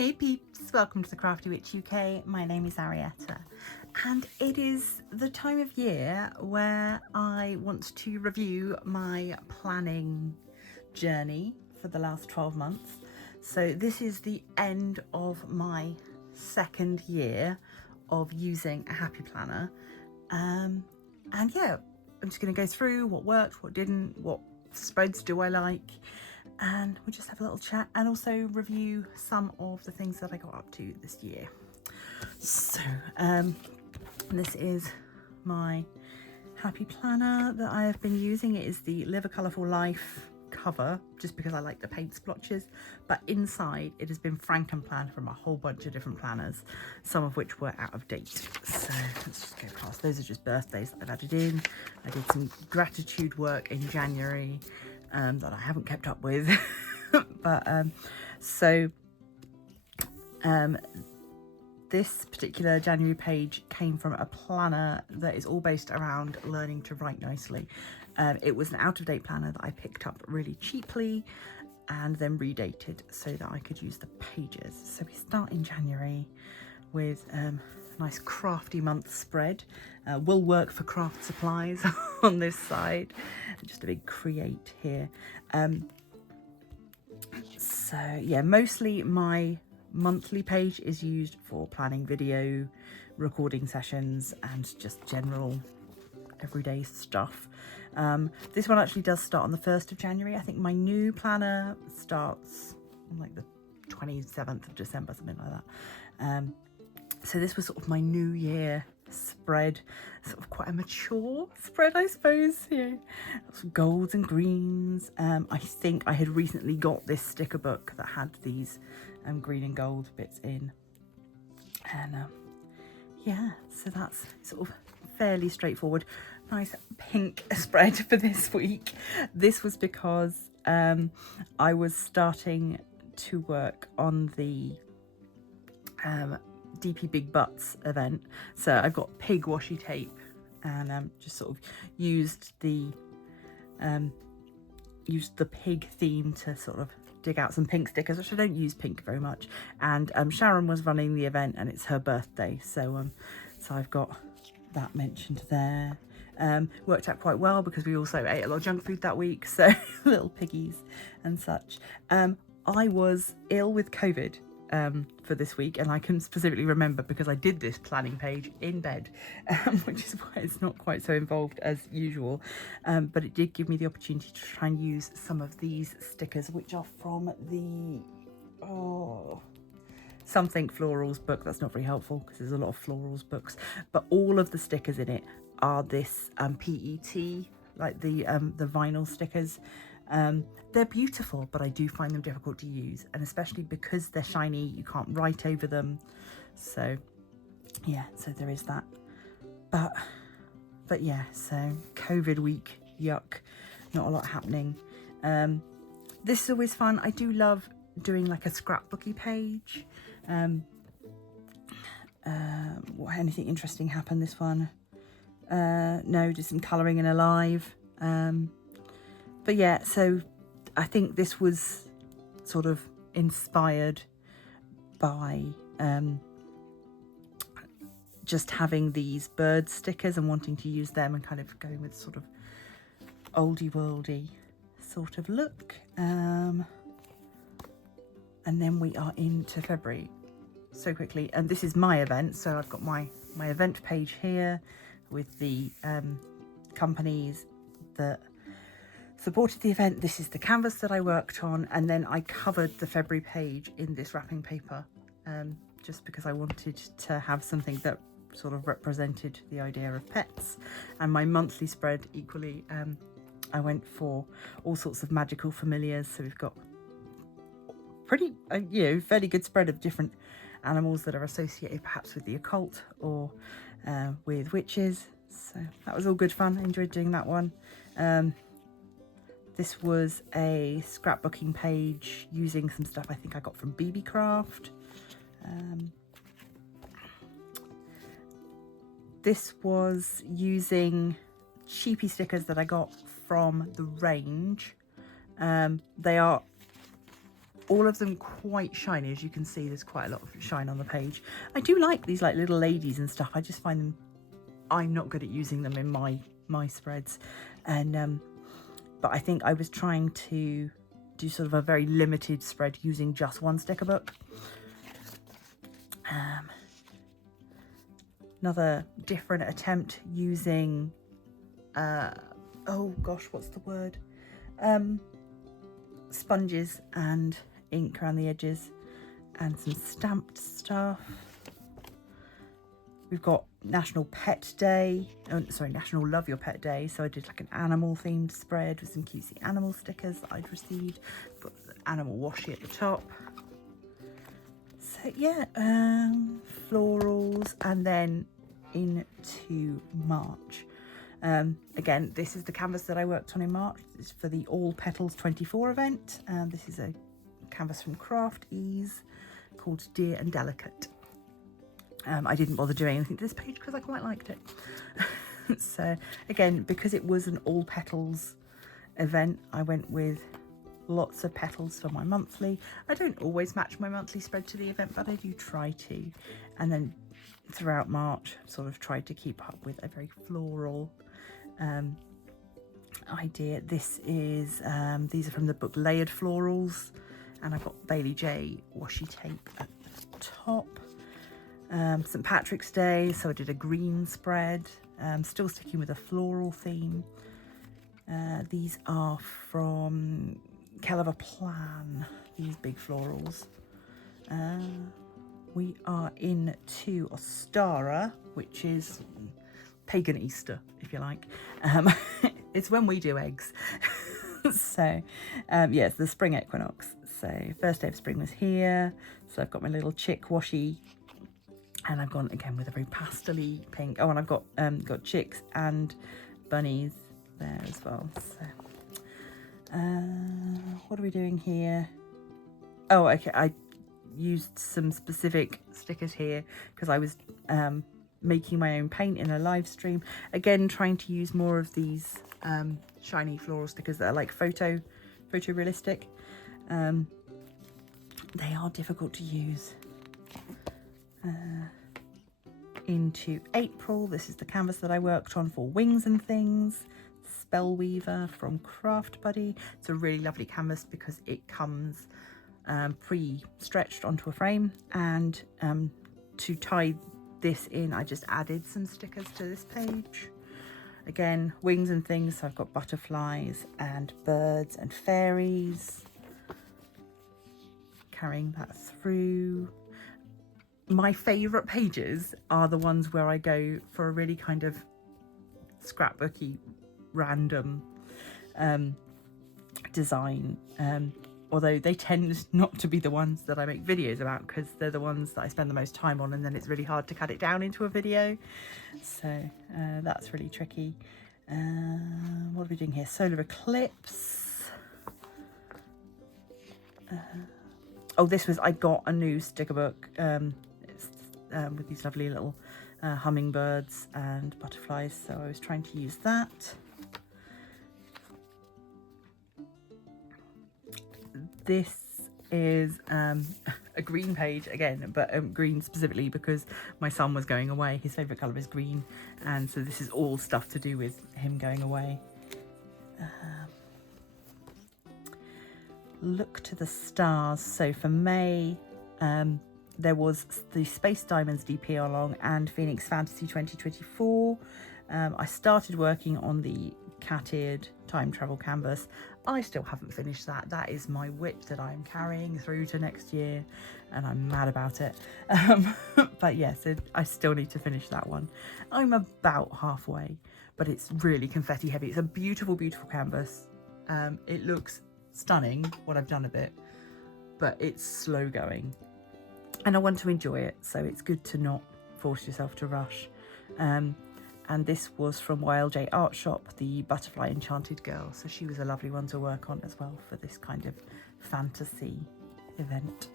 Hey peeps, welcome to the Crafty Witch UK. My name is Arietta and it is the time of year where I want to review my planning journey for the last 12 months. So this is the end of my second year of using a happy planner. And yeah, I'm just going to go through what worked, what didn't, what spreads do I like, and we'll just have a little chat and also review some of the things that I got up to this year. So this is my happy planner that I have been using. It is the Live a Colourful Life cover, just because I like the paint splotches, but inside it has been frankenplanned from a whole bunch of different planners, some of which were out of date. So let's just go past. Those are just birthdays that I've added in. I did some gratitude work in January that I haven't kept up with. But this particular January page came from a planner that is all based around learning to write nicely. It was an out-of-date planner that I picked up really cheaply and then redated so that I could use the pages. So we start in January with a nice crafty month spread. Will work for craft supplies on this side. Just a big create here. So yeah, mostly my monthly page is used for planning video, recording sessions, and just general everyday stuff. This one actually does start on the 1st of January. I think my new planner starts on like the 27th of December, something like that. So this was sort of my new year spread, sort of quite a mature spread, I suppose. You know, lots of golds and greens. I think I had recently got this sticker book that had these green and gold bits in, and yeah, so that's sort of fairly straightforward. Nice pink spread for this week. This was because I was starting to work on the DP Big Butts event, so I've got pig washi tape and just sort of used the pig theme to sort of dig out some pink stickers, which I don't use pink very much. And Sharon was running the event and it's her birthday, so I've got that mentioned there. Worked out quite well because we also ate a lot of junk food that week, so little piggies and such. I was ill with COVID for this week, and I can specifically remember because I did this planning page in bed, which is why it's not quite so involved as usual, but it did give me the opportunity to try and use some of these stickers, which are from the something florals book. That's not very helpful because there's a lot of florals books, but all of the stickers in it are this PET, like the vinyl stickers. They're beautiful, but I do find them difficult to use, and especially because they're shiny, you can't write over them. So yeah, so there is that. But yeah, so COVID week, yuck, not a lot happening. This is always fun. I do love doing like a scrapbooky page. Anything interesting happened this one? No, just some colouring and alive. But yeah, so I think this was sort of inspired by just having these bird stickers and wanting to use them and kind of going with sort of oldie worldy sort of look. And then we are into February so quickly, and this is my event, so I've got my event page here with the companies that supported the event. This is the canvas that I worked on, and then I covered the February page in this wrapping paper, just because I wanted to have something that sort of represented the idea of pets. And my monthly spread equally, I went for all sorts of magical familiars, so we've got pretty fairly good spread of different animals that are associated perhaps with the occult or with witches. So that was all good fun. I enjoyed doing that one. This was a scrapbooking page using some stuff I think I got from BeeBeeCraft. This was using cheapy stickers that I got from the range. They are all of them quite shiny. As you can see, there's quite a lot of shine on the page. I do like these like little ladies and stuff. I just find them, I'm not good at using them in my spreads. And but I think I was trying to do sort of a very limited spread using just one sticker book. Another different attempt using oh gosh, what's the word, sponges and ink around the edges and some stamped stuff. We've got National Pet Day, oh, sorry, National Love Your Pet Day. So I did like an animal themed spread with some cutesy animal stickers that I'd received. Got the animal washi at the top. So yeah, florals, and then into March. Again, this is the canvas that I worked on in March. It's for the All Petals 24 event. This is a canvas from Crafty called Dear and Delicate. I didn't bother doing anything to this page because I quite liked it. So again, because it was an all petals event, I went with lots of petals for my monthly. I don't always match my monthly spread to the event, but I do try to. And then throughout March, sort of tried to keep up with a very floral idea. This is these are from the book Layered Florals, and I've got Bailey J washi tape at the top. St. Patrick's Day, so I did a green spread, still sticking with a floral theme. These are from Kellever Plan, these big florals. We are into Ostara, which is pagan Easter, if you like. It's when we do eggs. So yes, the spring equinox. So first day of spring was here. So I've got my little chick washi, and I've gone again with a very pastel-y pink. Oh, and I've got chicks and bunnies there as well. So what are we doing here? Oh, okay, I used some specific stickers here because I was making my own paint in a live stream. Again, trying to use more of these shiny floral stickers that are like photorealistic. They are difficult to use. Into April, this is the canvas that I worked on for Wings and Things, Spellweaver from Craft Buddy. It's a really lovely canvas because it comes pre-stretched onto a frame, and to tie this in I just added some stickers to this page. Again, Wings and Things, so I've got butterflies and birds and fairies, carrying that through. My favourite pages are the ones where I go for a really kind of scrapbooky, random design, although they tend not to be the ones that I make videos about because they're the ones that I spend the most time on, and then it's really hard to cut it down into a video. So that's really tricky. What are we doing here? Solar eclipse. Oh, this was, I got a new sticker book. With these lovely little hummingbirds and butterflies, so I was trying to use that. This is a green page again, but green specifically because my son was going away. His favourite colour is green, and so this is all stuff to do with him going away. Look to the stars. So for May, there was the Space Diamonds DP along and Phoenix Fantasy 2024. I started working on the cat-eared time travel canvas. I still haven't finished that. That is my whip that I'm carrying through to next year, and I'm mad about it. But yes, I still need to finish that one. I'm about halfway, but it's really confetti heavy. It's a beautiful, beautiful canvas. It looks stunning what I've done of it, but it's slow going. And I want to enjoy it, so it's good to not force yourself to rush. And this was from YLJ Art Shop, the Butterfly Enchanted Girl. So she was a lovely one to work on as well for this kind of fantasy event.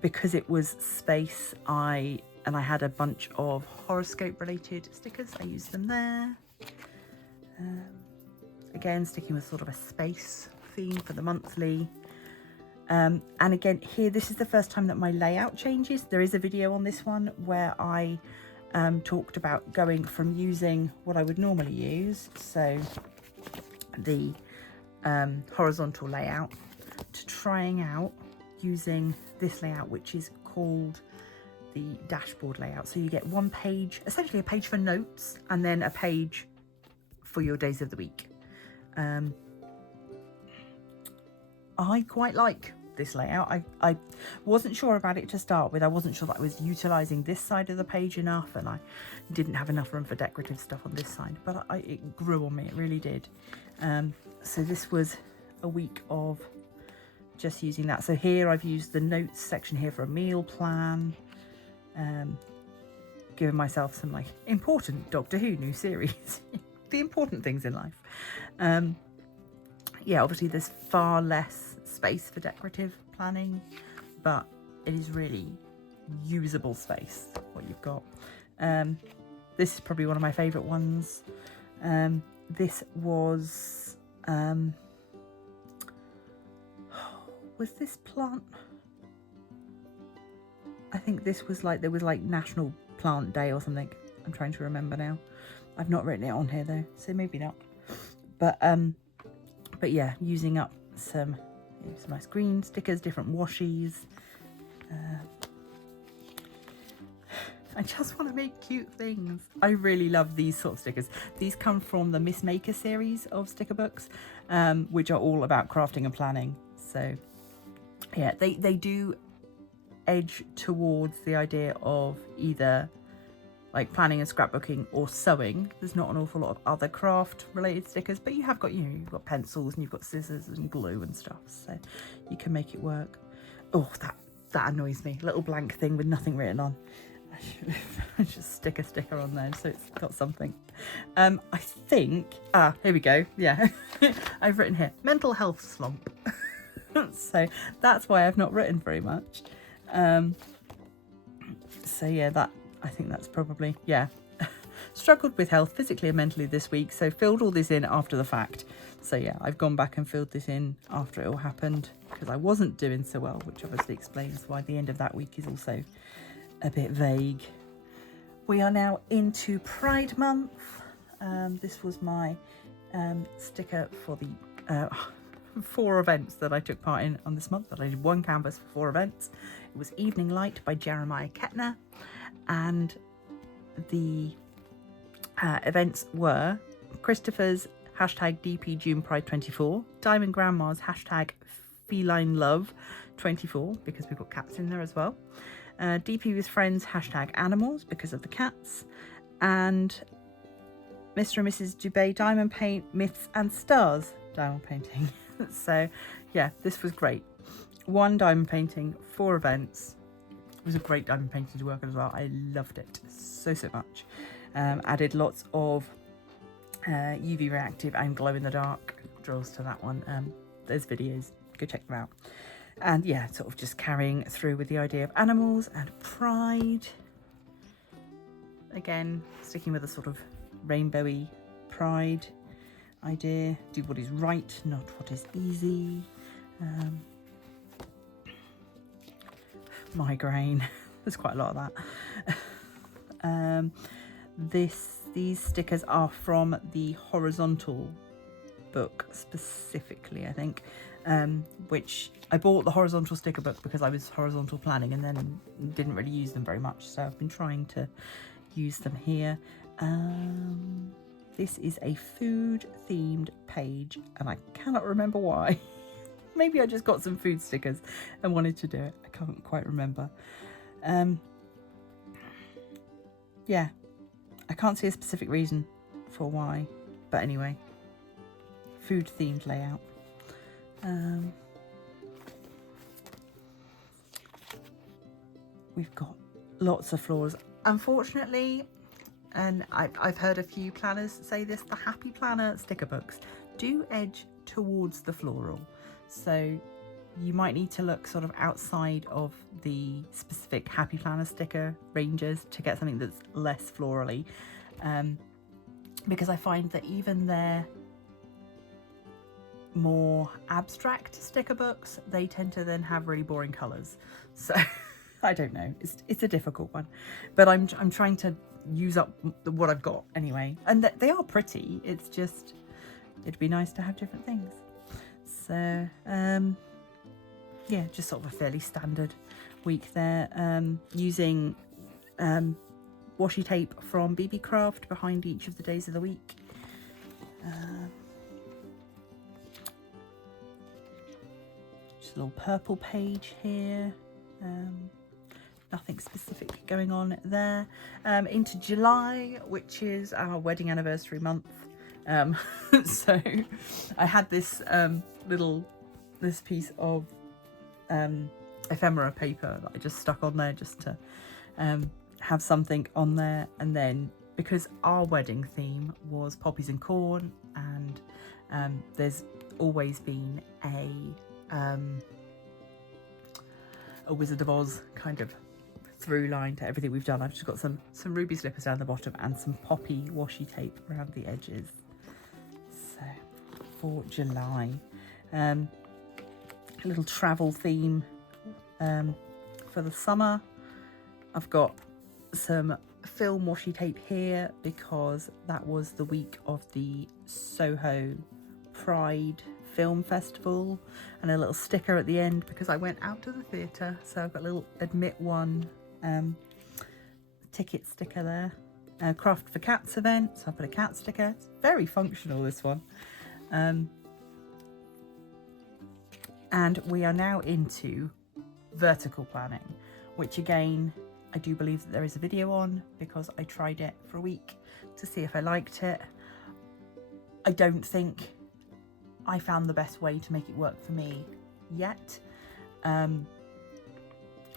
Because it was space, I had a bunch of horoscope related stickers. I used them there. Again, sticking with sort of a space theme for the monthly. And again, here, this is the first time that my layout changes. There is a video on this one where I talked about going from using what I would normally use, so the horizontal layout, to trying out using this layout, which is called the dashboard layout. So you get one page, essentially a page for notes, and then a page for your days of the week. I quite like this layout. I wasn't sure about it to start with. I wasn't sure that I was utilising this side of the page enough, and I didn't have enough room for decorative stuff on this side, but it grew on me, it really did. So this was a week of just using that. So here I've used the notes section here for a meal plan, giving myself some like important Doctor Who new series, the important things in life. Yeah, obviously there's far less space for decorative planning, but it is really usable space, what you've got. This is probably one of my favourite ones. This was this plant? I think this was like, there was like National Plant Day or something. I'm trying to remember now. I've not written it on here though, so maybe not. But yeah, using up some nice green stickers, different washies. I just want to make cute things. I really love these sort of stickers. These come from the Miss Maker series of sticker books, which are all about crafting and planning. So yeah, they do edge towards the idea of either like planning and scrapbooking or sewing. There's not an awful lot of other craft related stickers, but you have got, you know, you've got pencils and you've got scissors and glue and stuff, so you can make it work. Oh, that annoys me. Little blank thing with nothing written on. I should just stick a sticker on there so it's got something. I think, here we go. Yeah, I've written here, mental health slump. So that's why I've not written very much. So yeah, I think that's probably, yeah. Struggled with health physically and mentally this week, so filled all this in after the fact. So yeah, I've gone back and filled this in after it all happened because I wasn't doing so well, which obviously explains why the end of that week is also a bit vague. We are now into Pride Month. This was my sticker for the 4 events that I took part in on this month. That I did one canvas for 4 events. It was Evening Light by Jeremiah Kettner, and the events were Christopher's hashtag DP June Pride 24, Diamond Grandma's hashtag Feline Love 24, because we've got cats in there as well, DP with Friends hashtag Animals because of the cats, and Mr. and Mrs. Dubé Diamond Paint Myths and Stars diamond painting. So yeah, this was great. 1 diamond painting, 4 events. It was a great diamond painting to work on as well. I loved it so much. Added lots of UV reactive and glow in the dark drills to that one. There's videos, go check them out. And yeah, sort of just carrying through with the idea of animals and pride. Again, sticking with a sort of rainbowy pride idea. Do what is right, not what is easy. Migraine. There's quite a lot of that. These stickers are from the horizontal book specifically, I think, which I bought the horizontal sticker book because I was horizontal planning and then didn't really use them very much, so I've been trying to use them here. This is a food themed page and I cannot remember why. Maybe I just got some food stickers and wanted to do it. I can't quite remember. Yeah, I can't see a specific reason for why, but anyway, food themed layout. We've got lots of florals. Unfortunately, and I've heard a few planners say this, the Happy Planner sticker books do edge towards the floral. So you might need to look sort of outside of the specific Happy Planner sticker ranges to get something that's less florally. Because I find that even their more abstract sticker books, they tend to then have really boring colours. So I don't know, it's a difficult one, but I'm trying to use up what I've got anyway, and they are pretty. It's just, it'd be nice to have different things. So yeah, just sort of a fairly standard week there. Using washi tape from BeeBeeCraft behind each of the days of the week. Just a little purple page here. Nothing specific going on there. Into July, which is our wedding anniversary month. So I had this this piece of ephemera paper that I just stuck on there just to have something on there. And then because our wedding theme was poppies and corn, and there's always been a Wizard of Oz kind of through line to everything we've done. I've just got some ruby slippers down the bottom and some poppy washi tape around the edges. So for July, a little travel theme for the summer. I've got some film washi tape here because that was the week of the Soho Pride Film Festival, and a little sticker at the end because I went out to the theatre. So I've got a little admit one ticket sticker there. Craft for Cats event, so I put a cat sticker. It's very functional, this one. And we are now into vertical planning, which again, I do believe that there is a video on because I tried it for a week to see if I liked it. I don't think I found the best way to make it work for me yet,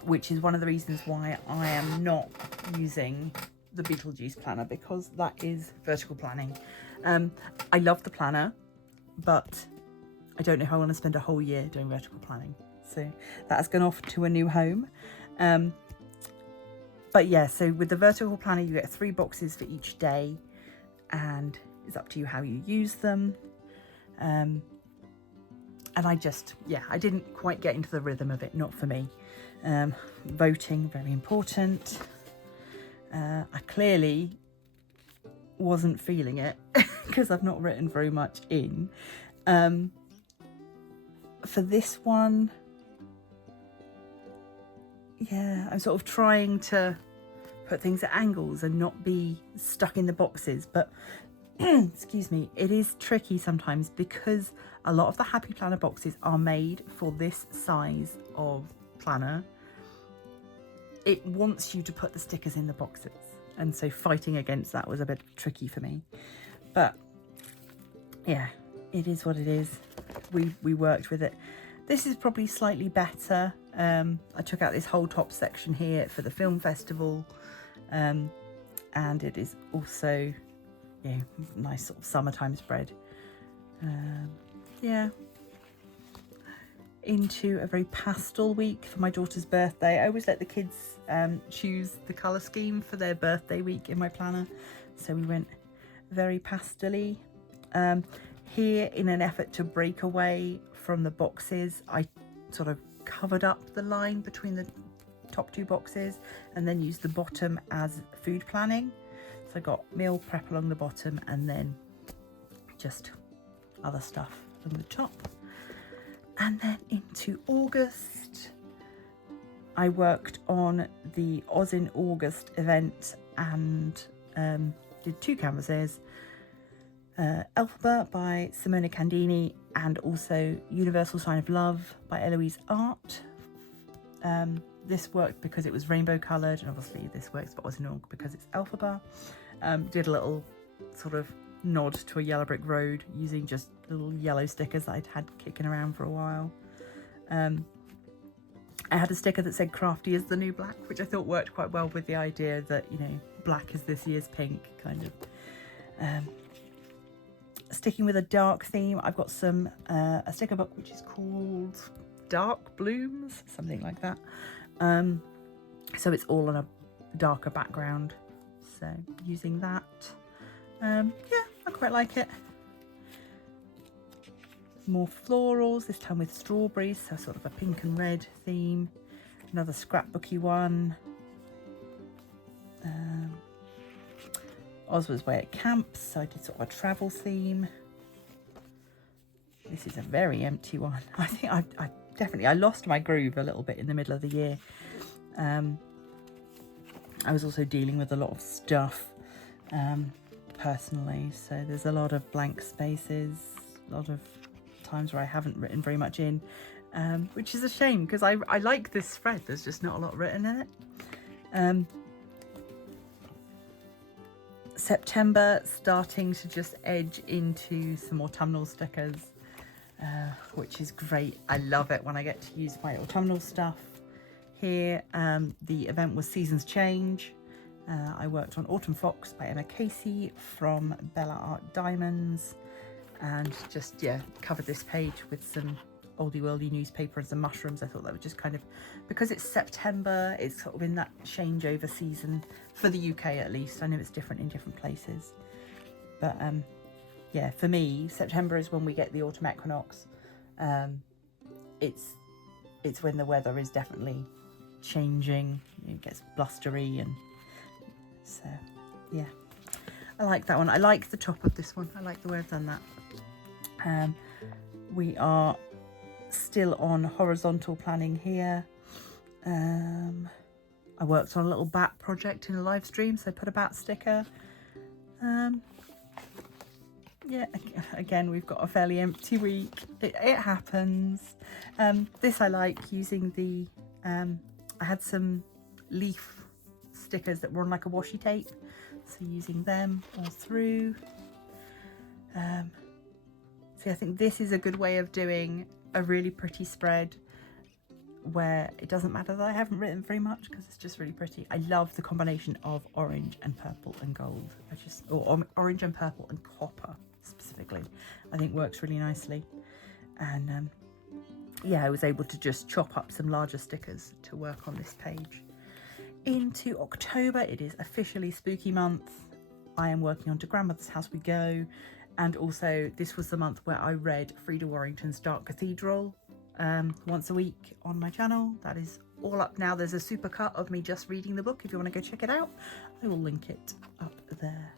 which is one of the reasons why I am not using the Beetlejuice planner, because that is vertical planning. I love the planner, but I don't know if I want to spend a whole year doing vertical planning. So that has gone off to a new home. But yeah, so with the vertical planner, you get 3 boxes for each day, and it's up to you how you use them. And I just, yeah, I didn't quite get into the rhythm of it, not for me. Voting, very important. I clearly wasn't feeling it because I've not written very much in. For this one, yeah, I'm sort of trying to put things at angles and not be stuck in the boxes, but excuse me, it is tricky sometimes because a lot of the Happy Planner boxes are made for this size of planner. It wants you to put the stickers in the boxes, and so fighting against that was a bit tricky for me. But yeah, it is what it is. We worked with it. This is probably slightly better. I took out this whole top section here for the film festival, and it is also, yeah, nice sort of summertime spread. Yeah, into a very pastel week for my daughter's birthday. I always let the kids choose the colour scheme for their birthday week in my planner, so we went very pastel-y. Here, in an effort to break away from the boxes, I sort of covered up the line between the top 2 boxes and then used the bottom as food planning. So I got meal prep along the bottom and then just other stuff along the top. And then into August, I worked on the Oz in August event and did 2 canvases. Elphaba by Simona Candini and also Universal Sign of Love by Eloise Art. This worked because it was rainbow coloured, and obviously this works for Oz in August because it's Elphaba. Did a little sort of nod to a yellow brick road using just little yellow stickers that I'd had kicking around for a while. I had a sticker that said Crafty is the new black, which I thought worked quite well with the idea that, you know, black is this year's pink, kind of. Sticking with a dark theme, I've got some a sticker book which is called Dark Blooms, something like that. So it's all on a darker background, so using that. Yeah, I quite like it. More florals, this time with strawberries, so sort of a pink and red theme. Another scrapbooky one. Oz was away at camp, so I did sort of a travel theme. This is a very empty one. I think I definitely lost my groove a little bit in the middle of the year. I was also dealing with a lot of stuff personally, so there's a lot of blank spaces, a lot of times where I haven't written very much in, which is a shame because I like this spread. There's just not a lot written in it. September, starting to just edge into some autumnal stickers, which is great. I love it when I get to use my autumnal stuff. Here, the event was Seasons Change. I worked on Autumn Fox by Emma Casey from Bella Art Diamonds, and just, yeah, covered this page with some oldie worldy newspaper and some mushrooms. I thought that would just kind of, because it's September, it's sort of in that changeover season for the UK at least. I know it's different in different places, but yeah, for me, September is when we get the autumn equinox. It's when the weather is definitely changing. It gets blustery, and so yeah, I like that one. I like the top of this one. I like the way I've done that. We are still on horizontal planning here. I worked on a little bat project in a live stream, so I put a bat sticker. Yeah, again, we've got a fairly empty week. It happens. This I like using the, I had some leaf stickers that were on like a washi tape, so using them all through. See, I think this is a good way of doing a really pretty spread where it doesn't matter that I haven't written very much because it's just really pretty. I love the combination of orange and purple and gold. Or orange and purple and copper specifically, I think works really nicely. And yeah, I was able to just chop up some larger stickers to work on this page. Into October, it is officially spooky month. I am working on To Grandmother's House We Go, and also this was the month where I read Frida Warrington's Dark Cathedral once a week on my channel. That is all up now. There's a super cut of me just reading the book if you want to go check it out. I will link it up there.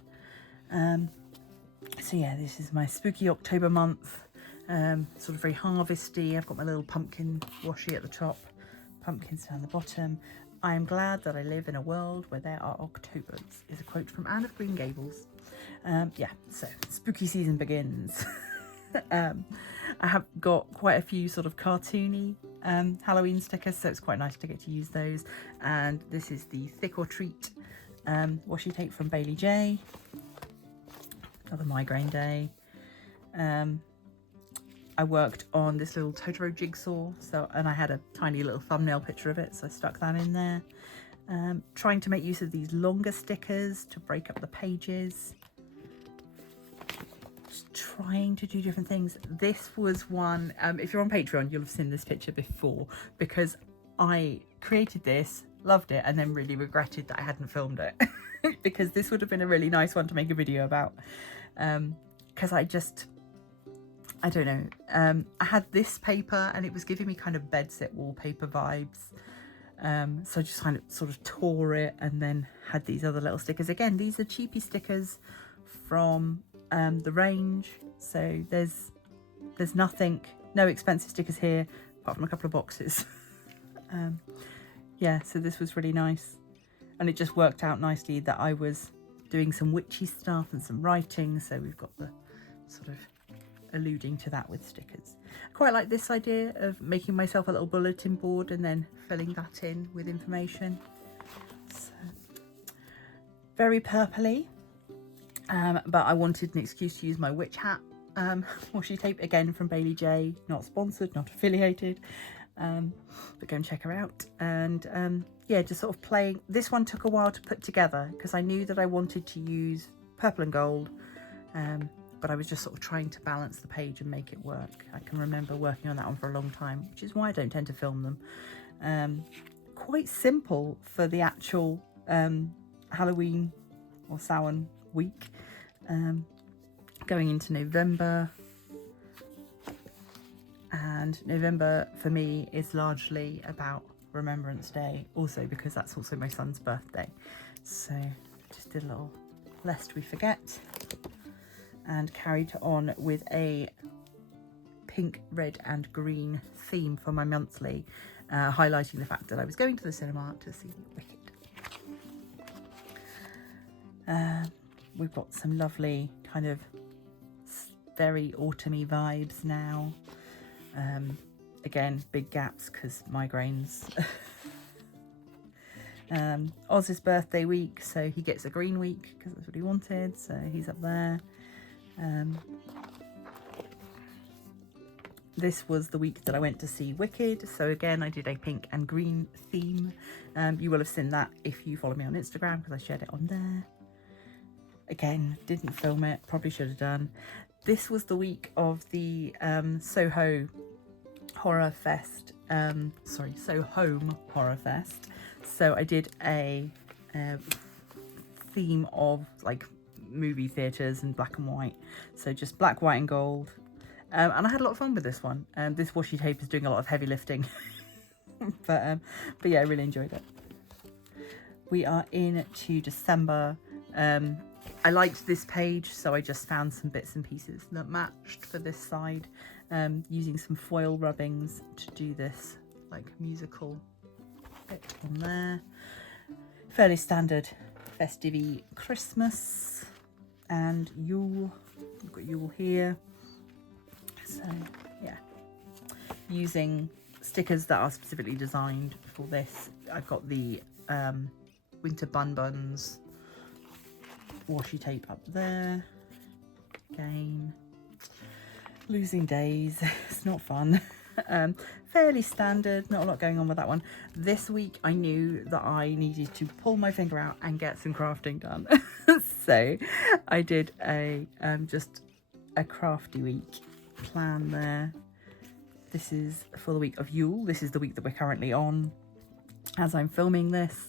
So yeah, this is my spooky October month, sort of very harvesty. I've got my little pumpkin washi at the top, pumpkins down the bottom. I am glad that I live in a world where there are Octobers, is a quote from Anne of Green Gables. Yeah, so spooky season begins. I have got quite a few sort of cartoony Halloween stickers, so it's quite nice to get to use those. And this is the Thick or Treat washi tape from Bailey J. Another migraine day. I worked on this little Totoro jigsaw, and I had a tiny little thumbnail picture of it, so I stuck that in there. Trying to make use of these longer stickers to break up the pages. Just trying to do different things. This was one, if you're on Patreon, you'll have seen this picture before, because I created this, loved it, and then really regretted that I hadn't filmed it. Because this would have been a really nice one to make a video about. Because I don't know, I had this paper and it was giving me kind of bedsit wallpaper vibes. So I just kind of sort of tore it and then had these other little stickers. Again, these are cheapy stickers from the range. So there's nothing, no expensive stickers here, apart from a couple of boxes. Yeah, so this was really nice. And it just worked out nicely that I was doing some witchy stuff and some writing. So we've got the sort of alluding to that with stickers. I quite like this idea of making myself a little bulletin board and then filling that in with information. So, very purpley, but I wanted an excuse to use my witch hat washi tape, again from Bailey J, not sponsored, not affiliated, but go and check her out. And yeah, just sort of playing. This one took a while to put together because I knew that I wanted to use purple and gold, but I was just sort of trying to balance the page and make it work. I can remember working on that one for a long time, which is why I don't tend to film them. Quite simple for the actual Halloween or Samhain week. Going into November. And November for me is largely about Remembrance Day, also because that's also my son's birthday. So just did a little lest we forget, and carried on with a pink, red and green theme for my monthly, highlighting the fact that I was going to the cinema to see Wicked. We've got some lovely kind of very autumny vibes now. Again, big gaps because migraines. Oz's birthday week, so he gets a green week because that's what he wanted, so he's up there. This was the week that I went to see Wicked, so again I did a pink and green theme. You will have seen that if you follow me on Instagram because I shared it on there. Again, didn't film it, probably should have done. This was the week of the Soho Horror Fest, Sohome Horror Fest. So I did a theme of like movie theatres and black and white. So just black, white and gold. And I had a lot of fun with this one. This washi tape is doing a lot of heavy lifting. but yeah, I really enjoyed it. We are into December. I liked this page, so I just found some bits and pieces that matched for this side, using some foil rubbings to do this like musical bit on there. Fairly standard festive Christmas and Yule. We've got Yule here. So yeah, using stickers that are specifically designed for this. I've got the winter buns washi tape up there. Again, losing days. It's not fun. Fairly standard, not a lot going on with that one. This week I knew that I needed to pull my finger out and get some crafting done. So I did a just a crafty week plan there. This is for the week of Yule. This is the week that we're currently on as I'm filming this.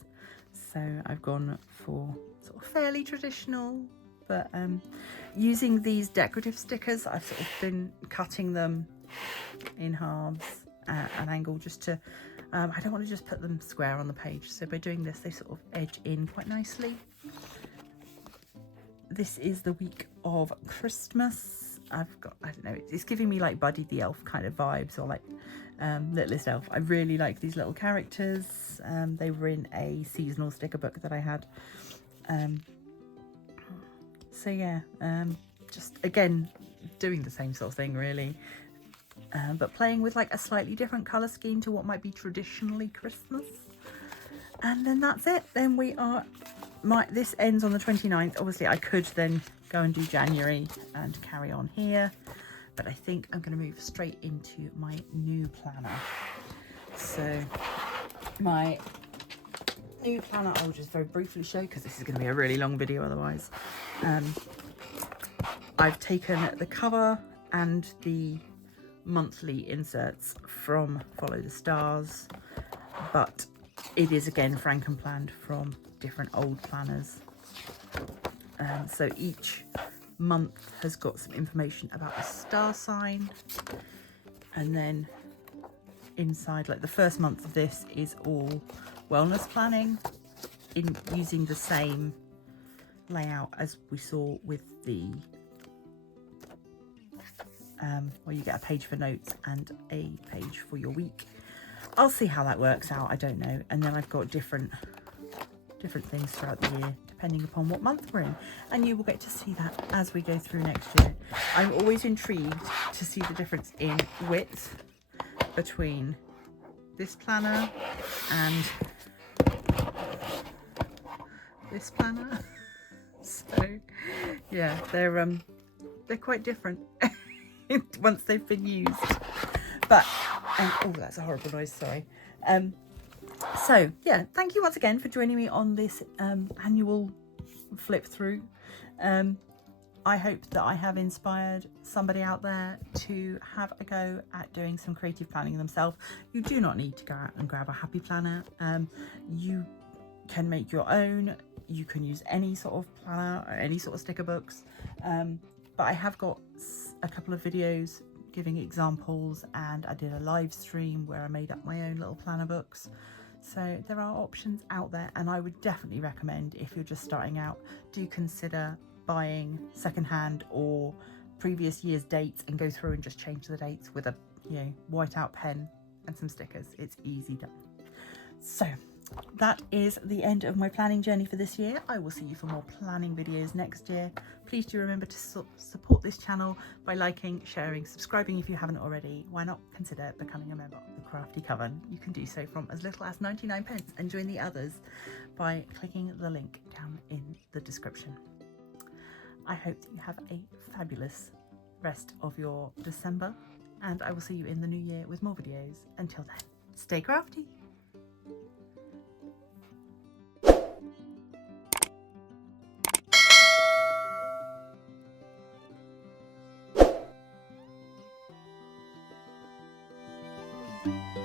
So I've gone for sort of fairly traditional, but using these decorative stickers, I've sort of been cutting them in halves at an angle just to, I don't want to just put them square on the page. So by doing this, they sort of edge in quite nicely. This is the week of Christmas. I've got, I don't know, it's giving me like Buddy the Elf kind of vibes, or like Littlest Elf. I really like these little characters. They were in a seasonal sticker book that I had. So yeah, just again, doing the same sort of thing really. But playing with like a slightly different colour scheme to what might be traditionally Christmas. And then that's it. Then we are, this ends on the 29th. Obviously I could then go and do January and carry on here, but I think I'm going to move straight into my new planner. So my new planner, I'll just very briefly show because this is going to be a really long video otherwise. I've taken the cover and the monthly inserts from Follow the Stars, but it is again frankenplanned from different old planners. So each month has got some information about the star sign, and then inside, like the first month of this is all wellness planning in using the same layout as we saw with the where you get a page for notes and a page for your week. I'll see how that works out, I don't know. And then I've got different things throughout the year depending upon what month we're in, and you will get to see that as we go through next year. I'm always intrigued to see the difference in width between this planner and this planner. So yeah, they're quite different once they've been used. But oh, that's a horrible noise, sorry. So yeah, thank you once again for joining me on this annual flip through. I hope that I have inspired somebody out there to have a go at doing some creative planning themselves. You do not need to go out and grab a happy planner. You can make your own. You can use any sort of planner or any sort of sticker books. But I have got a couple of videos giving examples, and I did a live stream where I made up my own little planner books. So there are options out there, and I would definitely recommend, if you're just starting out, do consider buying secondhand or previous year's dates and go through and just change the dates with a whiteout pen and some stickers. It's easy done. So that is the end of my planning journey for this year. I will see you for more planning videos next year. Please do remember to support this channel by liking, sharing, subscribing if you haven't already. Why not consider becoming a member of the Crafty Coven? You can do so from as little as 99 pence and join the others by clicking the link down in the description. I hope that you have a fabulous rest of your December, and I will see you in the new year with more videos. Until then, stay crafty. Thank you.